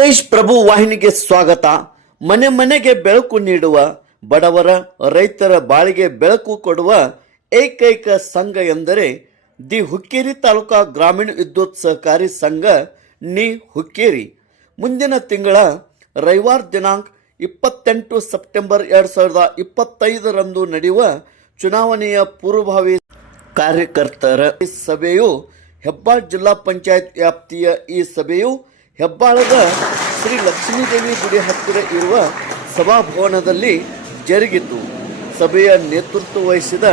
ತೇಜ್ ಪ್ರಭು ವಾಹಿನಿಗೆ ಸ್ವಾಗತ. ಮನೆ ಮನೆಗೆ ಬೆಳಕು ನೀಡುವ, ಬಡವರ ರೈತರ ಬಾಳಿಗೆ ಬೆಳಕು ಕೊಡುವ ಏಕೈಕ ಸಂಘ ಎಂದರೆ ದಿ ಹುಕ್ಕೇರಿ ತಾಲೂಕಾ ಗ್ರಾಮೀಣ ವಿದ್ಯುತ್ ಸಹಕಾರಿ ಸಂಘ ನಿ ಹುಕ್ಕೇರಿ. ಮುಂದಿನ ತಿಂಗಳ ರವಿವಾರ ದಿನಾಂಕ 28 ಸೆಪ್ಟೆಂಬರ್ 2025 ನಡೆಯುವ ಚುನಾವಣೆಯ ಪೂರ್ವಭಾವಿ ಕಾರ್ಯಕರ್ತರ ಸಭೆಯು ಹೆಬ್ಬಾಳ ಜಿಲ್ಲಾ ಪಂಚಾಯತ್ ವ್ಯಾಪ್ತಿಯ ಈ ಸಭೆಯು ಹೆಬ್ಬಾಳದ ಶ್ರೀ ಲಕ್ಷ್ಮೀದೇವಿ ಗುಡಿ ಹತ್ತಿರ ಇರುವ ಸಭಾಭವನದಲ್ಲಿ ಜರುಗಿತು. ಸಭೆಯ ನೇತೃತ್ವ ವಹಿಸಿದ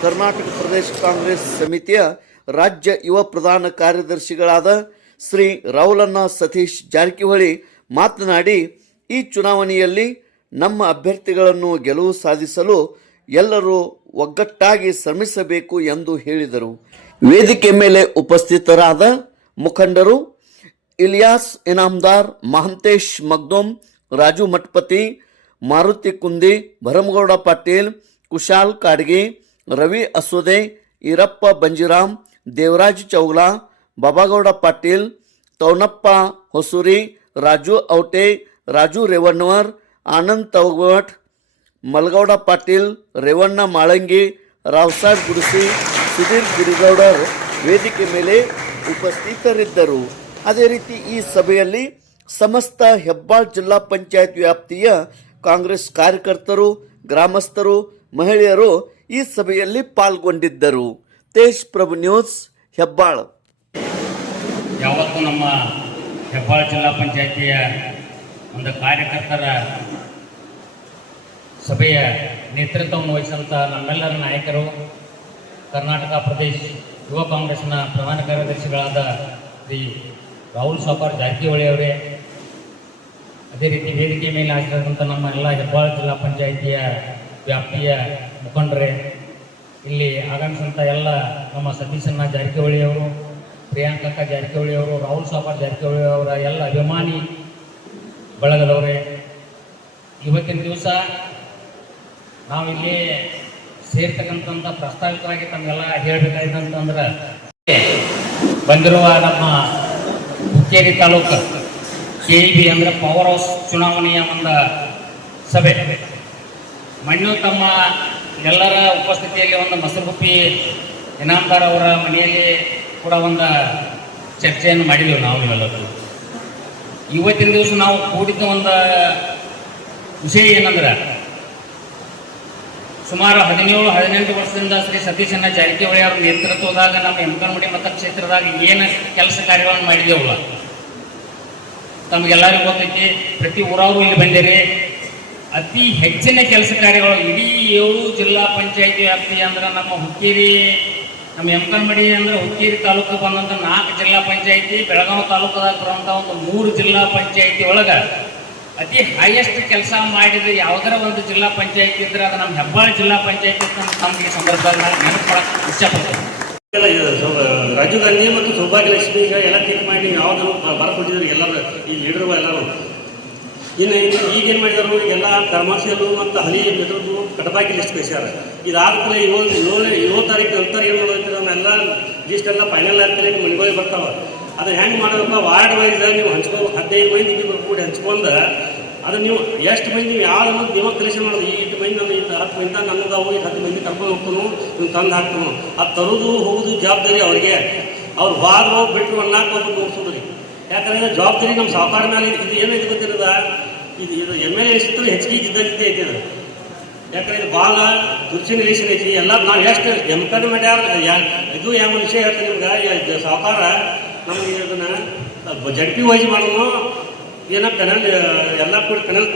ಕರ್ನಾಟಕ ಪ್ರದೇಶ ಕಾಂಗ್ರೆಸ್ ಸಮಿತಿಯ ರಾಜ್ಯ ಯುವ ಪ್ರಧಾನ ಕಾರ್ಯದರ್ಶಿಗಳಾದ ಶ್ರೀ ರಾಹುಲಣ್ಣ ಸತೀಶ್ ಜಾರಕಿಹೊಳಿ ಮಾತನಾಡಿ, ಈ ಚುನಾವಣೆಯಲ್ಲಿ ನಮ್ಮ ಅಭ್ಯರ್ಥಿಗಳನ್ನು ಗೆಲುವು ಸಾಧಿಸಲು ಎಲ್ಲರೂ ಒಗ್ಗಟ್ಟಾಗಿ ಶ್ರಮಿಸಬೇಕು ಎಂದು ಹೇಳಿದರು. ವೇದಿಕೆ ಮೇಲೆ ಉಪಸ್ಥಿತರಾದ ಮುಖಂಡರು ಇಲಿಯಾಸ್ ಇನಾಮದಾರ್, ಮಹಂತೇಶ್ ಮಗ್ದೋಮ್, ರಾಜು ಮಠಪತಿ, ಮಾರುತಿ ಕುಂದಿ, ಭರಮಗೌಡ ಪಾಟೀಲ್, ಕುಶಾಲ್ ಕಾಡ್ಗಿ, ರವಿ ಅಸೋದೆ, ಈರಪ್ಪ ಬಂಜಿರಾಮ್, ದೇವರಾಜ್ ಚೌಗಲಾ, ಬಾಬಾಗೌಡ ಪಾಟೀಲ್, ತೌನಪ್ಪ ಹೊಸೂರಿ, ರಾಜು ಔಟೆ, ರಾಜು ರೇವಣ್ಣವರ್, ಆನಂದ್ ತವಗಟ್, ಮಲಗೌಡ ಪಾಟೀಲ್, ರೇವಣ್ಣ ಮಾಳಂಗಿ, ರಾವ್ಸಾಬ್ ಗುಡಿಸಿ, ಸುಧೀರ್ ಗಿರಿಗೌಡರ್ ವೇದಿಕೆ ಮೇಲೆ ಉಪಸ್ಥಿತರಿದ್ದರು. ಅದೇ ರೀತಿ ಈ ಸಭೆಯಲ್ಲಿ ಸಮಸ್ತ ಹೆಬ್ಬಾಳ್ ಜಿಲ್ಲಾ ಪಂಚಾಯತ್ ವ್ಯಾಪ್ತಿಯ ಕಾಂಗ್ರೆಸ್ ಕಾರ್ಯಕರ್ತರು, ಗ್ರಾಮಸ್ಥರು, ಮಹಿಳೆಯರು ಈ ಸಭೆಯಲ್ಲಿ ಪಾಲ್ಗೊಂಡಿದ್ದರು. ತೇಜ್ ಪ್ರಭು ನ್ಯೂಸ್, ಹೆಬ್ಬಾಳ್. ಯಾವತ್ತೂ ನಮ್ಮ ಹೆಬ್ಬಾಳ ಜಿಲ್ಲಾ ಪಂಚಾಯತಿಯ ಒಂದು ಕಾರ್ಯಕರ್ತರ ಸಭೆಯ ನೇತೃತ್ವವನ್ನು ವಹಿಸಿದಂಥ ನಮ್ಮೆಲ್ಲರ ನಾಯಕರು, ಕರ್ನಾಟಕ ಪ್ರದೇಶ ಯುವ ಕಾಂಗ್ರೆಸ್ನ ಪ್ರಧಾನ ಕಾರ್ಯದರ್ಶಿಗಳಾದ ಶ್ರೀ ರಾಹುಲ್ ಸಾಪಾರ್ ಜಾರಕಿಹೊಳಿ ಅವರೇ, ಅದೇ ರೀತಿ ವೇದಿಕೆ ಮೇಲೆ ಹಾಕಿದಂಥ ನಮ್ಮ ಎಲ್ಲ ಹೆಬ್ಬಾಳ ಜಿಲ್ಲಾ ಪಂಚಾಯಿತಿಯ ವ್ಯಾಪ್ತಿಯ ಮುಖಂಡರೇ, ಇಲ್ಲಿ ಆಗಮಿಸಿದಂಥ ಎಲ್ಲ ನಮ್ಮ ಸತೀಶಣ್ಣ ಜಾರಕಿಹೊಳಿ ಅವರು, ಪ್ರಿಯಾಂಕಕ್ಕ ಜಾರಕಿಹೊಳಿ ಅವರು, ರಾಹುಲ್ ಸಾಪಾರ್ ಜಾರಕಿಹೊಳಿ ಅವರ ಎಲ್ಲ ಅಭಿಮಾನಿ ಬಳಗದವರೇ, ಇವತ್ತಿನ ದಿವಸ ನಾವಿಲ್ಲಿ ಸೇರ್ತಕ್ಕಂಥ ಪ್ರಸ್ತಾವಿತರಾಗಿ ತಮಗೆಲ್ಲ ಹೇಳಬೇಕಾಯ್ತಂತಂದ್ರೆ ಬಂದಿರುವ ನಮ್ಮ ಹುಕ್ಕೇರಿ ತಾಲೂಕು KEB ಅಂದರೆ ಪವರ್ ಹೌಸ್ ಚುನಾವಣೆಯ ಒಂದು ಸಭೆ ಮಣ್ಣು ತಮ್ಮ ಎಲ್ಲರ ಉಪಸ್ಥಿತಿಯಲ್ಲಿ ಒಂದು ಮಸರುಗುಪ್ಪಿ ಇನಾಮದಾರ್ ಅವರ ಮನೆಯಲ್ಲಿ ಕೂಡ ಒಂದು ಚರ್ಚೆಯನ್ನು ಮಾಡಿದೆವು ನಾವು ಇವೆಲ್ಲರೂ. ಇವತ್ತಿನ ದಿವಸ ನಾವು ಕೂಡಿದ್ದ ಒಂದು ವಿಷಯ ಏನಂದ್ರೆ, ಸುಮಾರು 17-18 ವರ್ಷದಿಂದ ಶ್ರೀ ಸತೀಶಣ್ಣ ಜಾರಕಿಹೊಳಿ ಅವರ ನೇತೃತ್ವದಾಗ ನಮ್ಮ ಯಮಕನಮಡಿ ಮತಕ್ಷೇತ್ರದಾಗ ಏನು ಕೆಲಸ ಕಾರ್ಯಗಳನ್ನು ಮಾಡಿದೆವಲ್ಲ, ತಮಗೆಲ್ಲರಿಗೂ ಗೊತ್ತೈತಿ. ಪ್ರತಿ ಊರವರು ಇಲ್ಲಿ ಬಂದಿರಿ. ಅತಿ ಹೆಚ್ಚಿನ ಕೆಲಸ ಕಾರ್ಯಗಳು ಇಡೀ 7 ಜಿಲ್ಲಾ ಪಂಚಾಯತಿ ವ್ಯಾಪ್ತಿ ಅಂದ್ರೆ ನಮ್ಮ ಹುಕ್ಕೇರಿ, ನಮ್ಮ ಯಮಕನಮಡಿ ಅಂದ್ರೆ ಹುಕ್ಕೇರಿ ತಾಲೂಕು ಬಂದಂಥ 4 ಜಿಲ್ಲಾ ಪಂಚಾಯತಿ, ಬೆಳಗಾವಿ ತಾಲೂಕದಾಗ ಬರುವಂಥ ಒಂದು 3 ಜಿಲ್ಲಾ ಪಂಚಾಯತಿ ಒಳಗೆ ಅತಿ ಹೈಯೆಸ್ಟ್ ಕೆಲಸ ಮಾಡಿದ ಯಾವುದರ ಒಂದು ಜಿಲ್ಲಾ ಪಂಚಾಯತಿ ಇದ್ರೆ ಅದು ನಮ್ಮ ಹೆಬ್ಬಾಳ ಜಿಲ್ಲಾ ಪಂಚಾಯತಿ ಅಂತ ನಮಗೆ ಸಂದರ್ಭದಲ್ಲಿ ನೆನಪು ಮಾಡಕ್ಕೆ ಇಷ್ಟಪಡ್ತೇವೆ. ರಾಜೀವ್ ಗಾಂಧಿ ಮತ್ತು ಸೌಭಾಗ್ಯಲಕ್ಷ್ಮಿ ಎಲ್ಲ ತೀರ್ಮಾನ ಮಾಡಿ ಯಾವ್ದು ಬರ್ಕೊಟ್ಟಿದ್ರು ಎಲ್ಲರೂ ಈ ಲೀಡರ್ಗಳು ಎಲ್ಲರೂ. ಇನ್ನು ಈಗೇನು ಮಾಡಿದ್ರು, ಈಗೆಲ್ಲ ಕಮರ್ಷಿಯಲು ಮತ್ತು ಹಳಿ ಮೆಟ್ರದು ಕಟಬಾಕಿ ಲಿಸ್ಟ್ ಕಳಿಸ್ಯಾರ. ಇದಾದ್ಮೇಲೆ 7 ತಾರೀಕು ನಂತರ ಏನು ಮಾಡೋದು, ನಮ್ಮೆಲ್ಲ ಲಿಸ್ಟ್ ಎಲ್ಲ ಫೈನಲ್ ಆದ್ಮೇಲೆ ಮನೆಗಳಿಗೆ ಬರ್ತಾವೆ. ಅದನ್ನ ಹೆಂಗೆ ಮಾಡಬೇಕು, ವಾರ್ಡ್ ವೈಸ್ ನೀವು ಹಂಚ್ಕೊಂಡು 15 ಮಂದಿ ಕೂಡಿ ಹಂಚ್ಕೊಂಡು ಅದು ನೀವು ಎಷ್ಟು ಮಂದಿ ನೀವು ಯಾವ ಮಂದಿ ನೀವು ಕಲೆಕ್ಷನ್ ಮಾಡೋದು. ಈ 8 ಮಂದಿ ನನ್ನ 10 ಮಂದಿ ನನ್ನದು ಅವು 10 ಮಂದಿ ಕರ್ಕೊಂಡು ಹೋಗ್ತಾನು, ನೀವು ತಂದು ಹಾಕ್ತಾನು. ಅದು ತರೋದು ಹೋಗೋದು ಜವಾಬ್ದಾರಿ ಅವ್ರಿಗೆ. ಅವ್ರು ಹೋದ್ರು ಬಿಟ್ಟು ಅನ್ನಾಕ ಹೋಗಿ ನೋಡ್ಸೋದ್ರಿ. ಯಾಕಂದರೆ ಜವಾಬ್ದಾರಿ ನಮ್ಮ ಸಾಕಾರ ಮೇಲೆ ಇದು ಏನೈತೆ ಗೊತ್ತಿರೋದ, ಇದು MLA ಸಿಕ್ಕರು ಹೆಚ್ಚಿಗೆ ಇದ್ದಂತೆ ಐತಿ. ಅದು ಯಾಕಂದ್ರೆ ಇದು ಭಾಳ ದುರ್ಚಿನ ರಿಲೇಷನ್ ಐತಿ. ಎಲ್ಲ ನಾವು ಎಷ್ಟು ಎಮ್ಕನ್ ಮಾಡ್ಯಾರ ಇದು ಯಾವ ವಿಷಯ ಹೇಳ್ತಾರೆ ನಿಮ್ಗೆ. ಸಾಕಾರ ನಮ್ಗೆ ಇದನ್ನು ಜಡ್ಪಿ ವೈಸ್ ಮಾಡೋನು ಏನೋ ಪೆನಲ್ ಎಲ್ಲ ಕೂಡ ಪೆನಲ್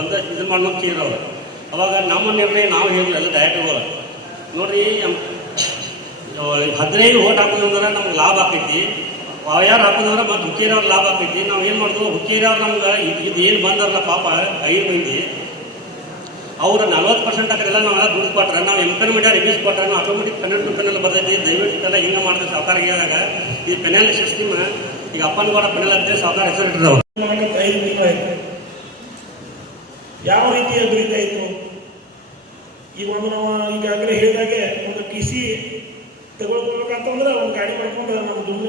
ಒಂದು ಇದು ಮಾಡೋಕೆ ಕೇಳೋರು. ಅವಾಗ ನಮ್ಮ ನಿರ್ಣಯ ನಾವು ಹೇಳಿಲ್ಲ, ಎಲ್ಲ ಡೈರೆಕ್ಟ್ಗಳು ನೋಡಿರಿ. 15 ಓಟ್ ಹಾಕೋದಂದ್ರೆ ನಮ್ಗೆ ಲಾಭ ಆಕೈತಿ. ಯಾರು ಹಾಕೋದಂದ್ರೆ ಮತ್ತು ಹುಕ್ಕೇರಿಯವ್ರು ಲಾಭ ಆಕೈತಿ. ನಾವು ಏನು ಮಾಡಿದ್ವು, ಹುಕ್ಕೇರಿಯವ್ರು ನಮ್ಗೆ ಇದು ಏನು ಬಂದಾರಲ್ಲ ಪಾಪ 5 ಮಂದಿ, ಅವ್ರು 40% ಹಾಕಿರಲ್ಲ. ನಾವೆಲ್ಲ ದುಡ್ಡು ಕೊಟ್ರೆ ನಾವು ಯಮಕನಮಡಿ ರಿವ್ಯೂಸ್ ಕೊಟ್ಟರೆ ನಾವು ಆಟೋಮೆಟಿಕ್ ಪೆನಲ್ ಬರ್ತೈತಿ. ದಯವಿಟ್ಟು ಎಲ್ಲ ಹಿಂಗೆ ಮಾಡಿದ್ರೆ ಸಾಕಾರ ಹೇಳಿದಾಗ ಈ ಪೆನಲ್ ಸಿಸ್ಟಮ್ ಈಗ ಅಪ್ಪನಗೌಡ ಪೆನಲ್ ಅಂತ ಸಾಕಾರ ಹೆಸರು ಇಟ್ಟಿರೋರು. 5 ತಿಂಗಳಾಯಿತು. ಯಾವ ರೀತಿ ಅಭಿವೃದ್ಧಿ ಆಯಿತು? ಈಗ ಒಂದು ನಾವು ಈಗಾಗಲೇ ಹೇಳಿದಾಗೆ ಒಂದು TC ತಗೊಳ್ಬೇಕಂತಂದ್ರೆ ಒಂದು ಗಾಡಿ ಮಾಡ್ಕೊಂಡು ನಮ್ಮ ದುರ್ಗ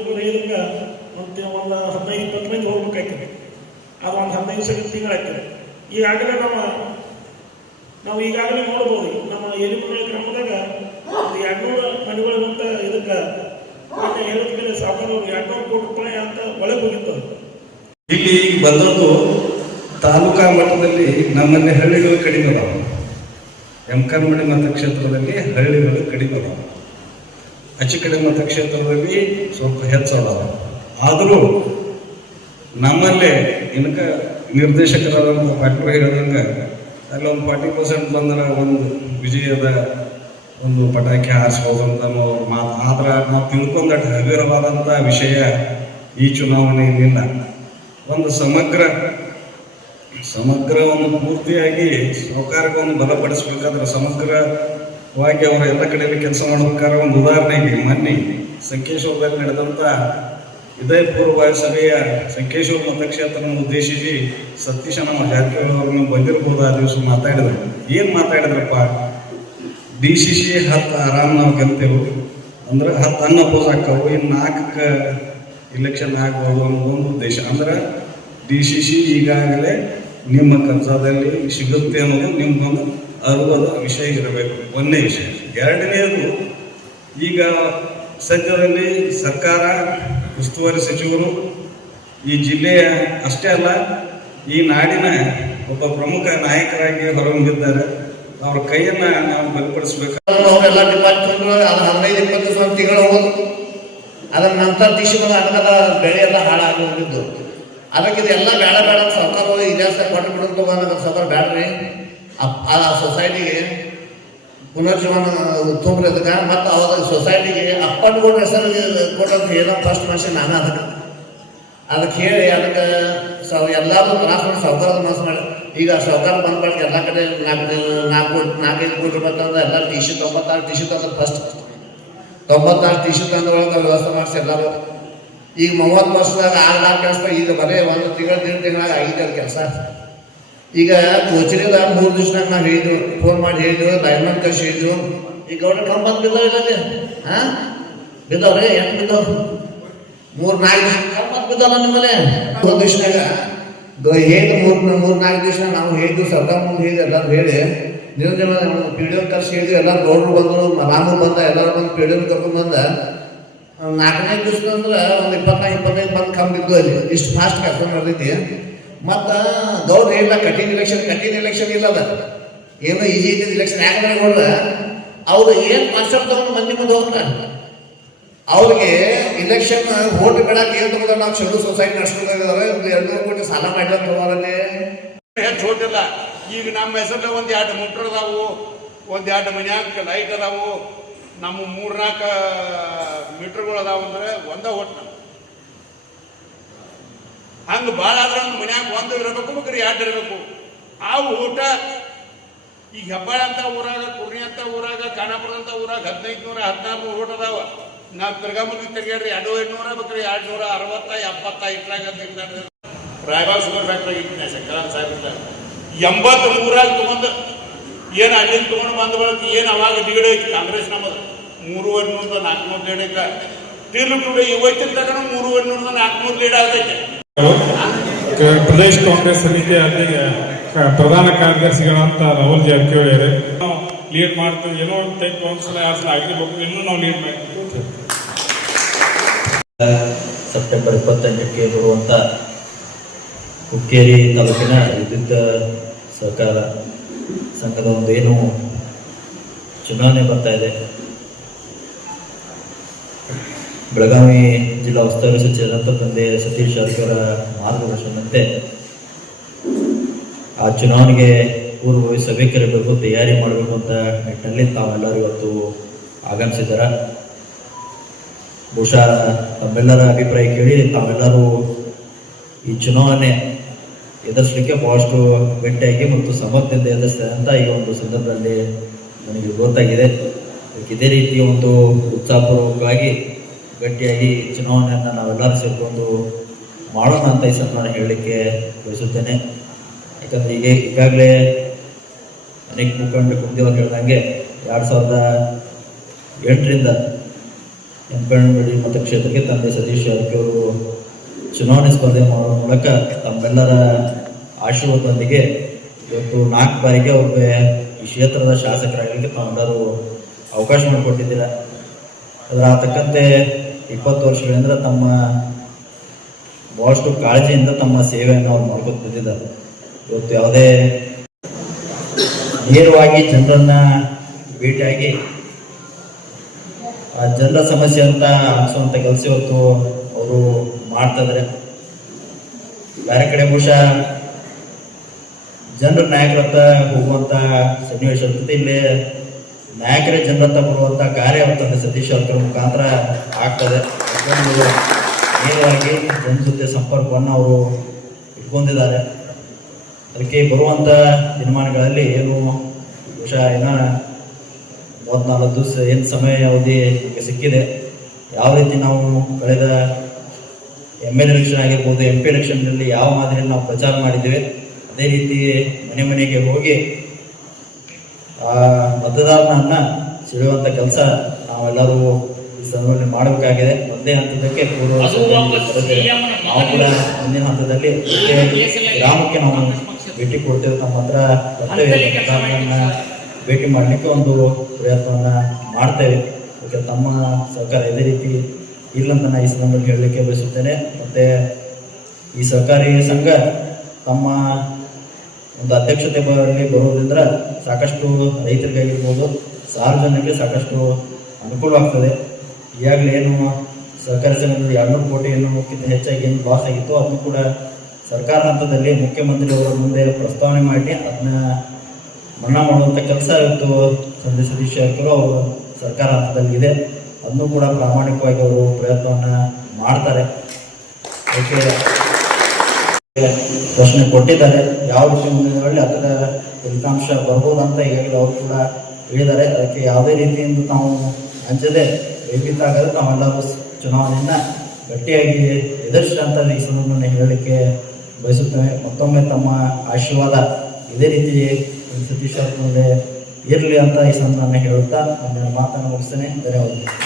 ಒಂದು 15-20 ಮಂದಿ ಹೋಗ್ಬೇಕಾಯ್ತದೆ. ಅದು ಒಂದು 15 ತಿಂಗಳಾಗ್ತದೆ. ಈಗಾಗಲೇ ನಾವು ಈಗಾಗಲೇ ನೋಡ್ಬೋದು ನಮ್ಮ ಎಲಿಮುನಳ್ಳಿ ಗ್ರಾಮದಾಗ ಒಂದು 200 ಮನೆಗಳಿಗಂತ ಇದಕ್ಕೆ ಹೇಳಿದ ಮೇಲೆ ಸಾಕಾರ 200 ಕೋಟಿ ರೂಪಾಯಿ ಅಂತ ಒಳಗೆ ಹೋಗಿತ್ತು. ಇಲ್ಲಿ ಬಂದದ್ದು ತಾಲೂಕಾ ಮಟ್ಟದಲ್ಲಿ ನಮ್ಮಲ್ಲಿ ಹಳ್ಳಿಗಳು ಕಡಿಮೆ ಅದಾವೆ. ಎಮ್ಕನ್ಮಡಿ ಮತಕ್ಷೇತ್ರದಲ್ಲಿ ಹಳ್ಳಿಗಳು ಕಡಿಮೆ ಅದಾವೆ. ಅಚ್ಚಕಡೆ ಮತಕ್ಷೇತ್ರದಲ್ಲಿ ಸ್ವಲ್ಪ ಹೆಚ್ಚದಾವೆ. ಆದರೂ ನಮ್ಮಲ್ಲೇ ಇನ್ಕ ನಿರ್ದೇಶಕರಾದಂಥ ಪಾಟೀಲ್ ಹೇಳಿದಂಗೆ ಅಲ್ಲಿ ಒಂದು 40% ಬಂದ್ರೆ ಒಂದು ವಿಜಯದ ಒಂದು ಪಟಾಕಿ ಹಾರಿಸ್ಬೋದು ಅಂತ ಅವ್ರ ಮಾತು. ಆದ್ರೆ ನಾವು ತಿಳ್ಕೊಂಡಟ್ಟು ಹಗುರವಾದಂಥ ವಿಷಯ ಈ ಚುನಾವಣೆಯಲ್ಲಿಲ್ಲ. ಒಂದು ಸಮಗ್ರ ಒಂದು ಪೂರ್ತಿಯಾಗಿ ಸರ್ಕಾರಕ್ಕೆ ಒಂದು ಬಲಪಡಿಸಬೇಕಾದ್ರೆ ಸಮಗ್ರವಾಗಿ ಅವರು ಎಲ್ಲ ಕಡೆಯಲ್ಲಿ ಕೆಲಸ ಮಾಡಬೇಕಾದ್ರೆ ಒಂದು ಉದಾಹರಣೆಗೆ ಮೊನ್ನೆ ಸಂಕೇಶ್ವರದಲ್ಲಿ ನಡೆದಂಥ ಇದೇ ಪೂರ್ವ ಸಭೆಯ ಸಂಕೇಶ್ವರ ಮತಕ್ಷೇತ್ರವನ್ನು ಉದ್ದೇಶಿಸಿ ಸತೀಶ ನಮ್ಮ ಜಾರಕಿಹೊಳಿ ಅವ್ರನ್ನ ಬಂದಿರ್ಬೋದು. ಆ ದಿವಸ ಮಾತಾಡಿದ್ರು. ಏನು ಮಾತಾಡಿದ್ರಪ್ಪ, DCC 10 ಆರಾಮ್ ನಾವು ಗೆಲ್ತೇವೆ ಅಂದ್ರೆ 10 ಅನ್ಅಪೋಸ್ ಹಾಕವು, ಇನ್ನು 4ಕ್ಕೆ ಇಲೆಕ್ಷನ್ ಆಗ್ಬೋದು ಅನ್ನೋ ಒಂದು ಉದ್ದೇಶ. ಅಂದ್ರೆ DCC ಈಗಾಗಲೇ ನಿಮ್ಮ ಕಬ್ಜಾದಲ್ಲಿ ಸಿಗುತ್ತೆ ಅನ್ನೋದು ನಿಮ್ಗೊಂದು ಅರಿವಾದ ವಿಷಯ ಇರಬೇಕು. ಒಂದನೇ ವಿಷಯ. ಎರಡನೇದು, ಈಗ ಸದ್ಯದಲ್ಲಿ ಸರ್ಕಾರ ಉಸ್ತುವಾರಿ ಸಚಿವರು ಈ ಜಿಲ್ಲೆಯ ಅಷ್ಟೇ ಅಲ್ಲ ಈ ನಾಡಿನ ಒಬ್ಬ ಪ್ರಮುಖ ನಾಯಕರಾಗಿ ಹೊರಹೊಮ್ಮಿದ್ದಾರೆ. ಅವ್ರ ಕೈಯನ್ನ ನಾವು ಬಲಪಡಿಸಬೇಕು. ಅವರೆಲ್ಲ ಡಿಪಾರ್ಟ್ಮೆಂಟ್ಗಳು ಅದು 15-20 ತಿಂಗಳು ಹೋಗೋದು. ಅದರ ನಂತರ ಟಿಶ್ಯೂಗಳ ಅಡಗದ ಬೆಳೆ ಎಲ್ಲ ಹಾಳಾಗಿ ಹೋಗಿದ್ದು. ಅದಕ್ಕೆ ಇದೆಲ್ಲ ಬೇಡ ಸರ್ಕಾರ ಇತಿಹಾಸ ಕೊಟ್ಟು ಬಿಡೋದು ಅನ್ನೋದು ಸರ್ಕಾರ ಬೇಡ್ರಿ. ಆ ಸೊಸೈಟಿಗೆ ಪುನರ್ಜೀವನ ತುಂಬ್ರಿ. ಅದಕ್ಕೆ ಮತ್ತು ಅವಾಗ ಸೊಸೈಟಿಗೆ ಅಪ್ಪನ್ಗೌಡ್ರ ಹೆಸರು ಕೊಟ್ಟಂತ ಏನೋ ಫಸ್ಟ್ ಮನುಷ್ಯ ನಾನು ಅದಕ್ಕೆ ಹೇಳಿ ಅದಕ್ಕೆ ಎಲ್ಲರೂ ತ್ರಾಸ ಮಾಡಿ ಸಾವುಕಾರದ ಮೋಸ ಮಾಡಿ. ಈಗ ಸಾವುಕಾರ ಬಂದ್ಬಾರ್ದು ಎಲ್ಲ ಕಡೆ 4-5 ಕೋಟಿ ರೂಪಾಯಿ ತಂದ್ರೆ ಎಲ್ಲ ಟಿಶ್ಯೂ 96 ಟಿಶ್ಯೂ ತಂದ್ರೆ ಫಸ್ಟ್ 96 ಟಿಶ್ಯೂ ತಂದ ಒಳಗೆ ವ್ಯವಸ್ಥೆ ಮಾಡಿಸಿ ಎಲ್ಲರೂ. ಈಗ 30 ವರ್ಷದಾಗ 6 ಲಾಖ ಕೆಲಸ, ಈಗ ಬರೀ 1 ತಿಂಗಳು 1.5 ತಿಂಗಳಾಗ ಆಗಿದ್ದ ಕೆಲಸ. ಈಗ ಕೋಚರಿದ 3 ದಿವಸನಾಗ ನಾವು ಹೇಳಿದ್ವು, ಫೋನ್ ಮಾಡಿ ಹೇಳಿದ್ವು, ಡೈಮಂಡ್ ಕಳ್ಸಿ ಹೇಳಿದ್ವು. ಈಗ ಗೌಡ ಕಂಬಂದು ಬಿದ್ದಾವಿಲ್ಲ ಹಾಂ ಬಿದ್ದಾವ್ರಿ. ಎಷ್ಟು ಬಿದ್ದಾವ್? 3-4 ಕಂಬಂದು ಬಿದ್ದಾವಲ್ಲ ನಿಮ್ಮನೆ. 1 ದಿವಸನಾಗ ಹೇಗೆ 3-4 ದಿವಸನಾಗ ನಾವು ಹೇಳಿದ್ವು, ಸರ್ಕಾರ ಮುಂದೆ ಹೇಳಿದ್ವಿ, ಎಲ್ಲರೂ ಹೇಳಿ PDO ಕರ್ಸಿ ಹೇಳಿದ್ವಿ. ಎಲ್ಲ ಗೌಡರು ಬಂದರು, ರಾಮು ಬಂದ, ಎಲ್ಲರೂ ಬಂದು PDO ಕರ್ಕೊಂಡು ಬಂದ. 4ನೇ ದಿವಸ ಅಂದ್ರೆ ಒಂದು 24-25 ಬಂದು ಕಮ್ಮಿ ಬಿದ್ದು ಅಲ್ಲಿ. ಇಷ್ಟು ಫಾಸ್ಟ್ ಕೆಲಸ ನಡೆದೈತಿ. ಮತ್ತು ಗೌಡ್ರು ಇಲ್ಲ ಕಠಿಣ ಇಲೆಕ್ಷನ್ ಇಲ್ಲ. ಅದ ಏನೋ ಈಜಿ ಇದ್ದಿದ್ದು ಇಲೆಕ್ಷನ್. ಯಾಕಂದ್ರೆ ನೋಡ್ರೆ ಅವ್ರು ಏನು ಕಾನ್ಸೆಪ್ಟ್ ತಗೊಂಡು ಮಂದಿ ಮುಂದೆ ಹೋಗ್ತಾರೆ. ಅವ್ರಿಗೆ ಇಲೆಕ್ಷನ್ ಓಟ್ ಬಿಡಕ್ಕೆ ಏನು ತಗೊಂಡ್ರೆ ನಾವು ಚಲೋ ಸೊಸೈಟಿ ನಡೆಸ್ಕೊಂಡಿದ್ದಾರೆ. 200 ಕೋಟಿ ಸಾಲ ಮಾಡಿದ್ರೆ ಹೋಗೋದಲ್ಲಿ ಹೆಚ್ಚು ಹೋಟಿಲ್ಲ. ಈಗ ನಮ್ಮ ಹೆಸರಲ್ಲಿ 1-2 ಮೋಟ್ರ್ ಅದಾವು, 1-2 ಮನ್ಯಾಗ ಲೈಟ್ ಅದಾವು, ನಮ್ಮ 3-4 ಮೀಟ್ರ್ಗಳು ಅದಾವ ಅಂದ್ರೆ ಒಂದ ಓಟ್ ನಮ್ಮ ಹಂಗೆ ಭಾಳ ಆದ್ರೆ ನಮ್ಮ ಮನ್ಯಾಗ 1 ಇರಬೇಕು, ಬೇಕಾದ್ರೆ 2 ಇರಬೇಕು. ಆ ಊಟ ಈಗ ಹೆಬ್ಬಾಳ ಅಂತ ಊರಾಗ, ಕುರ್ನಿ ಅಂತ ಊರಾಗ, ಖಾನಾಪುರದಂಥ ಊರಾಗ 1500-1600 ಓಟ್ ಅದಾವ. ನಾವು ತಿರ್ಗಾಮುಗಿ ತಿರ್ಗಾಡ್ರಿ 200 ಬೇಕಾದ್ರೆ 260-70 ಇಟ್ಲಾಗ ರಾಯಬಾಗ್ ಶುಗರ್ ಫ್ಯಾಕ್ಟ್ರಿ ಇಟ್ಟಿನ ಶಂಕರಾನ್ ಸಾಹೇಬ್ರ 83 ತಗೊಂಡು ಏನು ಅಲ್ಲಿಂದ ತೊಗೊಂಡು ಬಂದ ಬಳಕ ಏನು ಅವಾಗ ಲೀಡ್ ಐತಿ ಕಾಂಗ್ರೆಸ್ ನಮ್ಮದು 300-400 ಲೀಡ್ ಐತೆ. ತಿರ್ಲು ಇವತ್ತಿನ ತನಕ 300-400 ಲೀಡ್ ಆಗೈತೆ. ಪ್ರದೇಶ ಕಾಂಗ್ರೆಸ್ ಸಮಿತಿಯ ಪ್ರಧಾನ ಕಾರ್ಯದರ್ಶಿಗಳಂತ ರಾಹುಲ್ ಜಾರಕಿಹೊಳಿ ಅವರೇ, ನಾವು ಲೀಡ್ ಮಾಡ್ತೀವಿ. ಏನೋ ಒಂದು ಟೈಪ್ 1 ಸಲ 2 ಸಲ ಆಗಿರ್ಬೇಕು, ಇನ್ನೂ ನಾವು ಲೀಡ್ ಮಾಡ್ತೀವಿ. ಸೆಪ್ಟೆಂಬರ್ 28ಕ್ಕೆ ಬರುವಂಥ ಹುಕ್ಕೇರಿ ತಾಲೂಕಿನ ವಿದ್ಯುತ್ ಸಹಕಾರ ಸಂಘದ ಒಂದು ಏನು ಚುನಾವಣೆ ಬರ್ತಾ ಇದೆ. ಬೆಳಗಾವಿ ಜಿಲ್ಲಾ ಉಸ್ತುವಾರಿ ಸಚಿವರಾದ ತಂದೆ ಸತೀಶ್ ಜಾರಕಿಹೊಳಿ ಮಾರ್ಗದರ್ಶನದಂತೆ ಆ ಚುನಾವಣೆಗೆ ಪೂರ್ವಭಾವಿ ಸಭೆ ಕರೆಯಬೇಕು, ತಯಾರಿ ಮಾಡಬೇಕು ಅಂತ ನಿಟ್ಟಿನಲ್ಲಿ ತಾವೆಲ್ಲರೂ ಇವತ್ತು ಆಗಮಿಸಿದ್ದಾರೆ. ಬಹುಶಃ ತಮ್ಮೆಲ್ಲರ ಅಭಿಪ್ರಾಯ ಕೇಳಿ ತಾವೆಲ್ಲರೂ ಈ ಚುನಾವಣೆ ಎದುರಿಸಲಿಕ್ಕೆ ಬಹಳಷ್ಟು ಗಟ್ಟಿಯಾಗಿ ಮತ್ತು ಸಮರ್ಥದಿಂದ ಎದುರಿಸ್ತಾರೆ ಅಂತ ಈ ಒಂದು ಸಂದರ್ಭದಲ್ಲಿ ನನಗೆ ಗೊತ್ತಾಗಿದೆ. ಇದೇ ರೀತಿಯ ಒಂದು ಉತ್ಸಾಹಪೂರ್ವಕವಾಗಿ ಗಟ್ಟಿಯಾಗಿ ಚುನಾವಣೆಯನ್ನು ನಾವೆಲ್ಲರೂ ಸೇರಿಕೊಂಡು ಮಾಡೋಣ ಅಂತ ಈ ಸಂದರ್ಭ ಹೇಳಲಿಕ್ಕೆ ಬಯಸುತ್ತೇನೆ. ಯಾಕಂದರೆ ಈಗಾಗಲೇ ಅನೇಕ ಮುಖಂಡರು ಕುಂದಿಯವರು ಹೇಳ್ದಂಗೆ 2008ರಿಂದ ಎಮ್ಕನಮಡಿ ಮತಕ್ಷೇತ್ರಕ್ಕೆ ತಂದೆ ಸತೀಶ್ ಜಾರಕಿಹೊಳಿ ಚುನಾವಣೆ ಸ್ಪರ್ಧೆ ಮಾಡುವ ಮೂಲಕ ತಮ್ಮೆಲ್ಲರ ಆಶೀರ್ವಾದದೊಂದಿಗೆ ಇವತ್ತು 4 ಬಾರಿಗೆ ಒಬ್ಬ ಈ ಕ್ಷೇತ್ರದ ಶಾಸಕರಾಗಲಿಕ್ಕೆ ತಾವೆಲ್ಲರೂ ಅವಕಾಶ ಮಾಡಿಕೊಟ್ಟಿದ್ದೀರ. ಅದರ ತಕ್ಕಂತೆ 20 ವರ್ಷಗಳಿಂದ ತಮ್ಮ ಬಹಳಷ್ಟು ಕಾಳಜಿಯಿಂದ ತಮ್ಮ ಸೇವೆಯನ್ನು ಅವ್ರು ಮಾಡ್ಕೊಂಡು ಬಂದಿದ್ದಾರೆ. ಇವತ್ತು ಯಾವುದೇ ನೇರವಾಗಿ ಜನರನ್ನ ಭೇಟಿಯಾಗಿ ಆ ಜನರ ಸಮಸ್ಯೆ ಅಂತ ಅನಿಸುವಂಥ ಕೆಲಸ ಇವತ್ತು ಅವರು ಮಾಡ್ತಾ ಇದ್ದಾರೆ. ಬೇರೆ ಕಡೆ ಬಹುಶಃ ಜನರ ನಾಯಕರತ್ತ ಹೋಗುವಂಥ ಸನ್ನಿವೇಶ ಇರ್ತದೆ. ಇಲ್ಲಿ ನಾಯಕರೇ ಜನರತ್ತ ಬರುವಂಥ ಕಾರ್ಯ ಆಗ್ತದೆ ಸತೀಶ್ ಅವರ ಮುಖಾಂತರ ಆಗ್ತದೆ. ನೇರವಾಗಿ ಜನ ಜೊತೆ ಸಂಪರ್ಕವನ್ನು ಅವರು ಇಟ್ಕೊಂಡಿದ್ದಾರೆ. ಅದಕ್ಕೆ ಬರುವಂಥ ದಿನಮಾನಗಳಲ್ಲಿ ಏನು ಬಹುಶಃ ಏನೋ 34 ದಿವಸ ಏನು ಸಮಯ ಅವಧಿ ಸಿಕ್ಕಿದೆ. ಯಾವ ರೀತಿ ನಾವು ಕಳೆದ ML ಎಲೆಕ್ಷನ್ ಆಗಿರ್ಬೋದು, MP ಎಲೆಕ್ಷನ್ನಲ್ಲಿ ಯಾವ ಮಾದರಿಯಲ್ಲಿ ನಾವು ಪ್ರಚಾರ ಮಾಡಿದ್ದೇವೆ ಅದೇ ರೀತಿ ಮನೆ ಮನೆಗೆ ಹೋಗಿ ಮತದಾರನನ್ನ ಸೆಳೆಯುವಂಥ ಕೆಲಸ ನಾವೆಲ್ಲರೂ ಈ ಸಮಯದಲ್ಲಿ ಮಾಡಬೇಕಾಗಿದೆ. ಒಂದೇ ಹಂತದಕ್ಕೆ ಪೂರ್ವ ನಾವು ಕೂಡ ಮುಂದಿನ ಹಂತದಲ್ಲಿ ಗ್ರಾಮಕ್ಕೆ ನಾವು ಭೇಟಿ ಕೊಡ್ತೇವೆ. ನಮ್ಮ ಹತ್ರ ಮತದಾರರನ್ನ ಭೇಟಿ ಮಾಡಲಿಕ್ಕೆ ಒಂದು ಪ್ರಯತ್ನವನ್ನು ಮಾಡ್ತೇವೆ. ಅದಕ್ಕೆ ತಮ್ಮ ಸಹಕಾರ ಇದೇ ರೀತಿ ಇರ್ಲಂತ ನಾನು ಈ ಸಂದರ್ಭದಲ್ಲಿ ಹೇಳಲಿಕ್ಕೆ ಬಯಸುತ್ತೇನೆ. ಮತ್ತು ಈ ಸಹಕಾರಿ ಸಂಘ ತಮ್ಮ ಒಂದು ಅಧ್ಯಕ್ಷತೆ ಬರೋದ್ರಿಂದ ಸಾಕಷ್ಟು ರೈತರಿಗಾಗಿರ್ಬೋದು, ಸಾರ್ವಜನಿಕರಿಗೆ ಸಾಕಷ್ಟು ಅನುಕೂಲವಾಗ್ತದೆ. ಈಗಾಗಲೇ ಏನು ಸಹಕಾರಿ ಸಂಘದಲ್ಲಿ 200 ಕೋಟಿ ಏನಕ್ಕಿಂತ ಹೆಚ್ಚಾಗಿ ಏನು ಲಾಸ್ ಆಗಿತ್ತು ಅದನ್ನು ಕೂಡ ಸರ್ಕಾರ ಹಂತದಲ್ಲಿ ಮುಖ್ಯಮಂತ್ರಿಯವರ ಮುಂದೆ ಪ್ರಸ್ತಾವನೆ ಮಾಡಿ ಅದನ್ನ ಮನ್ನಾ ಮಾಡುವಂಥ ಕೆಲಸ ಇವತ್ತು ಸತೀಶ್ ಜಾರಕಿಹೊಳಿ ಅವರು ಸರ್ಕಾರ ಹಂತದಲ್ಲಿ ಇದೆ. ಅದನ್ನು ಕೂಡ ಪ್ರಾಮಾಣಿಕವಾಗಿ ಅವರು ಪ್ರಯತ್ನವನ್ನು ಮಾಡ್ತಾರೆ. ಅದಕ್ಕೆ ಪ್ರಶ್ನೆ ಕೊಟ್ಟಿದ್ದಾರೆ, ಯಾವ ರೀತಿ ಮುಂದಿನ ಅದರ ಫಲಿತಾಂಶ ಬರ್ಬೋದಂತ ಈಗಾಗಲೇ ಅವರು ಕೂಡ ಹೇಳಿದ್ದಾರೆ. ಅದಕ್ಕೆ ಯಾವುದೇ ರೀತಿಯಿಂದ ನಾವು ಅಂಜದೆ ಭಯಭೀತ ಆಗದೆ ನಾವೆಲ್ಲರೂ ಚುನಾವಣೆಯನ್ನ ಗಟ್ಟಿಯಾಗಿ ಎದುರಿಸಿದಂಥ ಈ ಸಂದರ್ಭವನ್ನು ಹೇಳಲಿಕ್ಕೆ ಬಯಸುತ್ತೇವೆ. ಮತ್ತೊಮ್ಮೆ ತಮ್ಮ ಆಶೀರ್ವಾದ ಇದೇ ರೀತಿ ಸತೀಶ್ ಜಾರಕಿಹೊಳಿ ಇರಲಿ ಅಂತ ಈ ಸಂದರ್ಭವನ್ನು ಹೇಳುತ್ತಾ ನನ್ನ ಮಾತನ್ನು ಮುಗಿಸ್ತೇನೆ. ಧನ್ಯವಾದ.